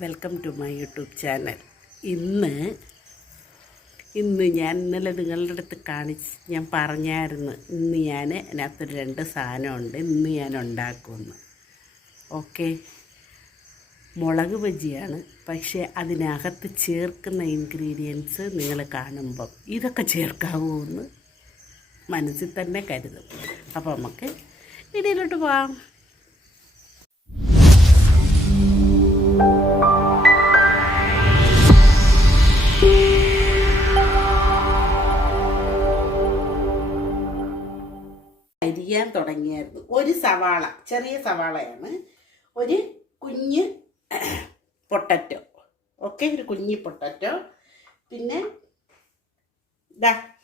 Welcome to my YouTube channel. ഇന്ന് ഞാൻ ഇന്നലെ നിങ്ങളുടെ അടുത്ത് ഞാൻ പറഞ്ഞായിരുന്നു, ഇന്ന് ഞാൻ അതിനകത്തൊരു 2 സാധനമുണ്ട്, ഇന്ന് ഞാൻ ഉണ്ടാക്കുമെന്ന്. ഓക്കെ, മുളക് ബജിയാണ്. പക്ഷേ അതിനകത്ത് ചേർക്കുന്ന ഇൻഗ്രീഡിയൻസ് നിങ്ങൾ കാണുമ്പം ഇതൊക്കെ ചേർക്കാവോ എന്ന് മനസ്സിൽ തന്നെ കരുതും. അപ്പോൾ നമുക്ക് വീഡിയോയിലോട്ട് പോകാം. അരിയാൻ തുടങ്ങിയായിരുന്നു. ഒരു സവാള, ചെറിയ സവാളയാണ്, ഒരു കുഞ്ഞ് പൊട്ടറ്റോ. ഓക്കെ, ഒരു കുഞ്ഞ് പൊട്ടറ്റോ, പിന്നെ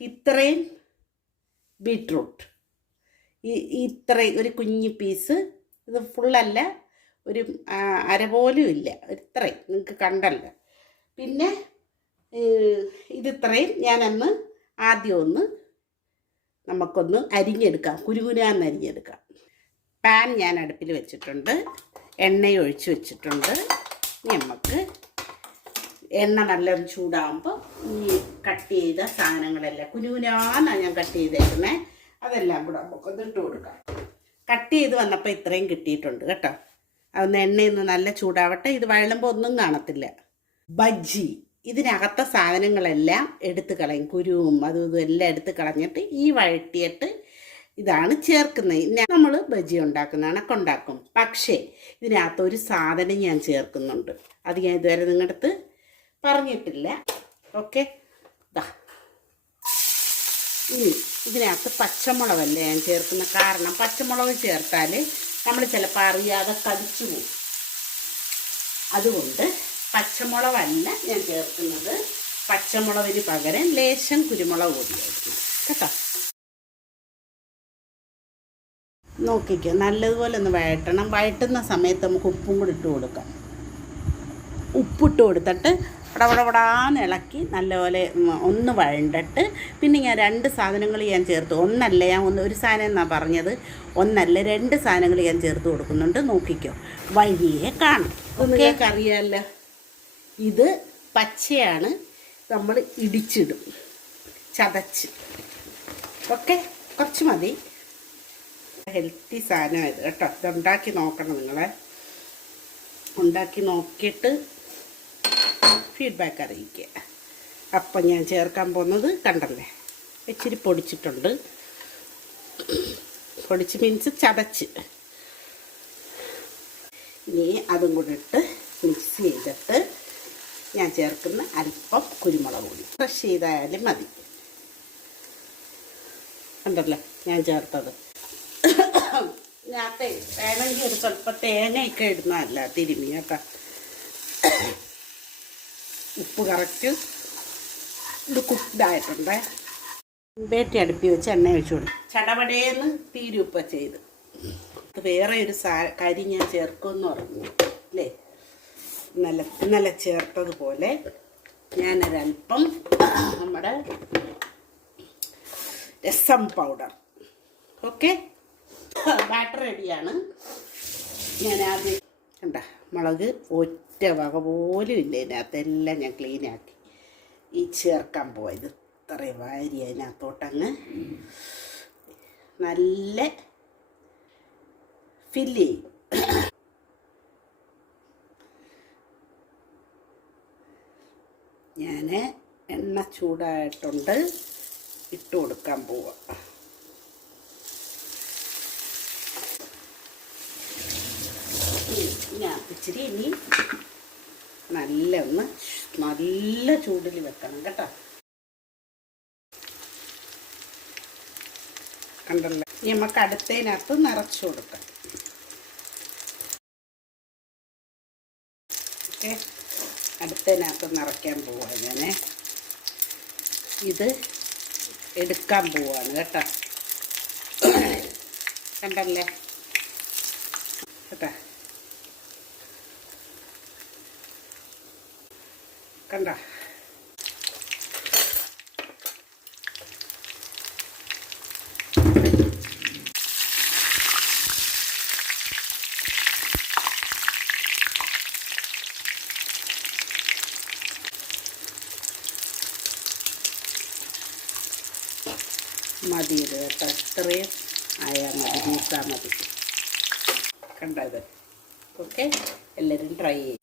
ഇത്രയും ബീട്രൂട്ട്, ഇത്രയും ഒരു കുഞ്ഞ് പീസ്. ഇത് ഫുള്ളല്ല, ഒരു അര പോലും ഇല്ല, ഇത്രയും നിങ്ങൾക്ക് കണ്ടല്ലോ. പിന്നെ ഇതിത്രയും ഞാനന്ന് ആദ്യം നമുക്കൊന്ന് അരിഞ്ഞെടുക്കാം, കുരുകുരാന്ന് അരിഞ്ഞെടുക്കാം. പാൻ ഞാൻ അടുപ്പിൽ വെച്ചിട്ടുണ്ട്, എണ്ണ ഒഴിച്ച് വെച്ചിട്ടുണ്ട്. നമുക്ക് എണ്ണ നല്ലൊരു ചൂടാകുമ്പോൾ ഈ കട്ട് ചെയ്ത സാധനങ്ങളെല്ലാം കുരുകുരാന്നാണ് ഞാൻ കട്ട് ചെയ്തേക്കുന്നത്, അതെല്ലാം കൂടെ നമുക്കൊന്ന് ഇട്ട് കൊടുക്കാം. കട്ട് ചെയ്ത് വന്നപ്പോൾ ഇത്രയും കിട്ടിയിട്ടുണ്ട് കേട്ടോ. അതൊന്ന് എണ്ണയൊന്ന് നല്ല ചൂടാവട്ടെ. ഇത് വഴളുമ്പോൾ ഒന്നും കാണത്തില്ല. ബജ്ജി, ഇതിനകത്തെ സാധനങ്ങളെല്ലാം എടുത്ത് കളയും, കുരുവും അതും ഇതും എല്ലാം എടുത്ത് കളഞ്ഞിട്ട് ഈ വഴറ്റിയിട്ട് ഇതാണ് ചേർക്കുന്നത്. നമ്മൾ ബജ്ജി ഉണ്ടാക്കുന്നതാണ്, ഉണ്ടാക്കും. പക്ഷേ ഇതിനകത്ത് ഒരു സാധനം ഞാൻ ചേർക്കുന്നുണ്ട്, അത് ഞാൻ ഇതുവരെ നിങ്ങളുടെ അടുത്ത് പറഞ്ഞിട്ടില്ല. ഓക്കെ, ഇനി ഇതിനകത്ത് പച്ചമുളകല്ല ഞാൻ ചേർക്കുന്നത്. കാരണം പച്ചമുളക് ചേർത്താൽ നമ്മൾ ചിലപ്പോൾ അറിയാതെ കടിച്ചു പോകും. അതുകൊണ്ട് പച്ചമുളകല്ല ഞാൻ ചേർക്കുന്നത്. പച്ചമുളകിന് പകരം ലേശം കുരുമുളക് പൊടിയായിരിക്കും കേട്ടോ. നോക്കിക്കോ, നല്ലതുപോലെ ഒന്ന് വഴറ്റണം. വഴറ്റുന്ന സമയത്ത് നമുക്ക് ഉപ്പും കൂടി ഇട്ട് കൊടുക്കാം. ഉപ്പിട്ട് കൊടുത്തിട്ട് പടപടപടാന്ന് ഇളക്കി നല്ലപോലെ ഒന്ന് വഴണ്ടിട്ട്, പിന്നെ ഞാൻ 2 സാധനങ്ങൾ ഞാൻ ചേർത്ത്. ഒന്നല്ല, ഞാൻ ഒരു സാധനം എന്നാണ് പറഞ്ഞത്, ഒന്നല്ല 2 സാധനങ്ങൾ ഞാൻ ചേർത്ത് കൊടുക്കുന്നുണ്ട്. നോക്കിക്കോ, വഴിയെ കാണും. നിങ്ങൾക്ക് അറിയാമല്ലോ, ഇത് പച്ചയാണ്, നമ്മൾ ഇടിച്ചിടും, ചതച്ച്. ഓക്കെ, കുറച്ച് മതി. ഹെൽത്തി സാധനമായത് കേട്ടോ. ഇതുണ്ടാക്കി നോക്കണം, നിങ്ങളെ ഉണ്ടാക്കി നോക്കിയിട്ട് ഫീഡ്ബാക്ക് അറിയിക്കുക. അപ്പം ഞാൻ ചേർക്കാൻ പോകുന്നത് കണ്ടല്ലേ, ഇച്ചിരി പൊടിച്ചിട്ടുണ്ട്. പൊടിച്ച് മീൻസ് ചതച്ച്. ഇനി അതും കൂടി ഇട്ട് മിക്സ് ചെയ്തിട്ട് ഞാൻ ചേർക്കുന്ന അല്പം കുരുമുളക് പൊടി, ക്രഷ് ചെയ്തായാലും മതി. കണ്ടല്ലേ ഞാൻ ചേർത്തത്. ഞാനത്തെ വേണമെങ്കിൽ ഒരു സ്വല്പം തേങ്ങയൊക്കെ ഇടുന്നതല്ല, തിരുമ്മി കേട്ടോ. ഉപ്പ് കറക്റ്റ്, ഇത് കുക്ക്ഡായിട്ടുണ്ട്. വേട്ടി അടുപ്പി വെച്ച് എണ്ണ ഒഴിച്ചു കൊടുക്കും. ചടപടേന്ന് തീരുപ്പ ചെയ്ത്. അത് വേറെ ഒരു കാര്യം ഞാൻ ചേർക്കുമെന്ന് പറഞ്ഞു അല്ലേ, ഇന്നലെ ചേർത്തതുപോലെ ഞാനൊരൽപ്പം നമ്മുടെ രസം പൗഡർ. ഓക്കെ, ബാറ്റർ റെഡിയാണ്. ഞാൻ ആദ്യം കണ്ട മുളക് ഒറ്റ വക പോലും ഇല്ല ഇതിനകത്തെല്ലാം ഞാൻ ക്ലീനാക്കി ഈ ചേർക്കാൻ പോയത്. ഇത്രയും വാരി അതിനകത്തോട്ടങ്ങ് നല്ല ഫില്ല് ചെയ്യും. ഞാൻ എണ്ണ ചൂടായിട്ടുണ്ട്, ഇട്ട് കൊടുക്കാൻ പോവാം. ഞാൻ ഇച്ചിരി ഇനി നല്ല ചൂടിൽ വെക്കണം കേട്ടോ. കണ്ടല്ലോ, ഇനി നമുക്ക് അടുത്തതിനകത്ത് നിറച്ചു കൊടുക്കാം. ഓക്കെ, അടുത്തതിനകത്ത് നിറയ്ക്കാൻ പോവാണ് ഞാൻ. ഇത് എടുക്കാൻ പോവാണ് കേട്ടോ. കണ്ടല്ലേ കേട്ടോ, കണ്ട. മതി ഇത് കേട്ടോ, ഇത്രയും ആയാൽ മതി, വീസാൽ മതി. കണ്ടത്. ഓക്കെ, എല്ലാവരും ട്രൈ ചെയ്യും.